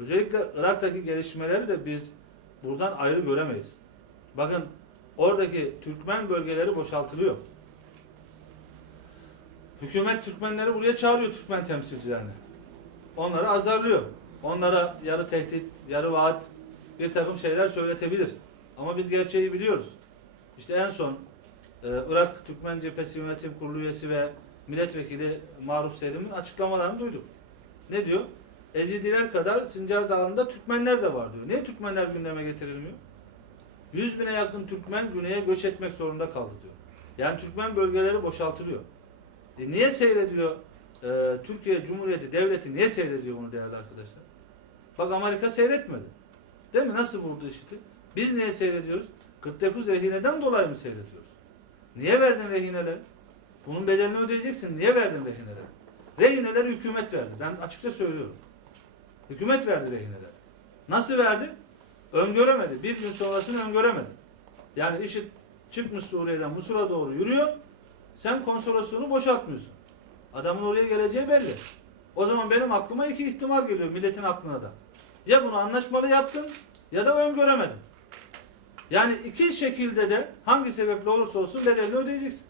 Özellikle Irak'taki gelişmeleri de biz buradan ayrı göremeyiz. Bakın oradaki Türkmen bölgeleri boşaltılıyor. Hükümet Türkmenleri buraya çağırıyor Türkmen temsilcilerini. Onları azarlıyor. Onlara yarı tehdit, yarı vaat bir takım şeyler söyletebilir. Ama biz gerçeği biliyoruz. İşte en son e, Irak Türkmen Cephesi Yönetim Kurulu üyesi ve milletvekili Maruf Selim'in açıklamalarını duyduk. Ne diyor? Ezidiler kadar Sincar Dağı'nda Türkmenler de var diyor. Niye Türkmenler gündeme getirilmiyor? 100 bine yakın Türkmen güneye göç etmek zorunda kaldı diyor. Yani Türkmen bölgeleri boşaltılıyor. E niye seyrediyor e, Türkiye Cumhuriyeti Devleti niye seyrediyor bunu değerli arkadaşlar? Bak Amerika seyretmedi. Değil mi? Nasıl vurdu işiti? Biz niye seyrediyoruz? 49 rehineden dolayı mı seyrediyoruz? Niye verdin rehineleri? Bunun bedelini ödeyeceksin. Niye verdin rehineleri? Rehineleri hükümet verdi. Ben açıkça söylüyorum. Hükümet verdi rehineleri. Nasıl verdi? Öngöremedi. Bir gün sonrasını öngöremedi. Yani işi çıkmış Suriye'den Musul'a doğru yürüyor. Sen konsoloslığını boşaltmıyorsun. Adamın oraya geleceği belli. O zaman benim aklıma iki ihtimal geliyor milletin aklına da. Ya bunu anlaşmalı yaptın ya da öngöremedin. Yani iki şekilde de hangi sebeple olursa olsun bedelini ödeyeceksin.